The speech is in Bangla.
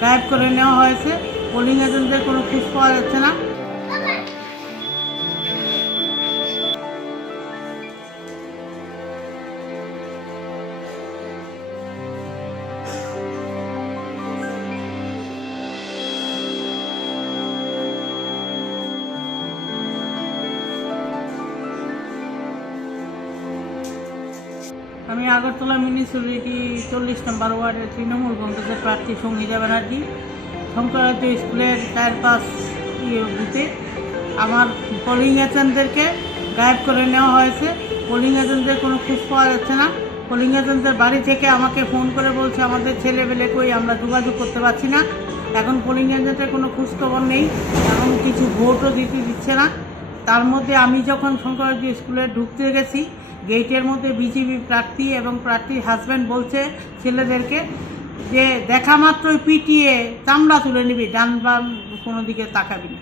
গায়েব করে নেওয়া হয়েছে। পোলিং এজেন্টদের কোনো খোঁজ পাওয়া যাচ্ছে না। আমি আগরতলা মিউনিসিপ্যালিটি 40 নম্বর ওয়ার্ডের তৃণমূল কংগ্রেসের প্রার্থী সঙ্গীতা ব্যানার্জি। শঙ্করাচার্য স্কুলের 4-5 বুথে আমার পোলিং এজেন্টদেরকে গায়েব করে নেওয়া হয়েছে। পোলিং এজেন্টদের কোনো খোঁজ পাওয়া যাচ্ছে না। পোলিং এজেন্টদের বাড়ি থেকে আমাকে ফোন করে বলছে আমাদের ছেলেবেলে কই, আমরা যোগাযোগ করতে পারছি না। এখন পোলিং এজেন্টের কোনো খোঁজখবর নেই, এখন কিছু ভোটও দিচ্ছে না। তার মধ্যে আমি যখন শঙ্করাচার্য স্কুলে ঢুকতে গেছি, গেটের মধ্যে বিজেপি প্রার্থী এবং প্রার্থীর হাজব্যান্ড বলছে ছেলেদেরকে যে দেখা মাত্রই পিটিয়ে চামড়া তুলে নিবি, ডান বাম কোনো দিকে তাকাবি না।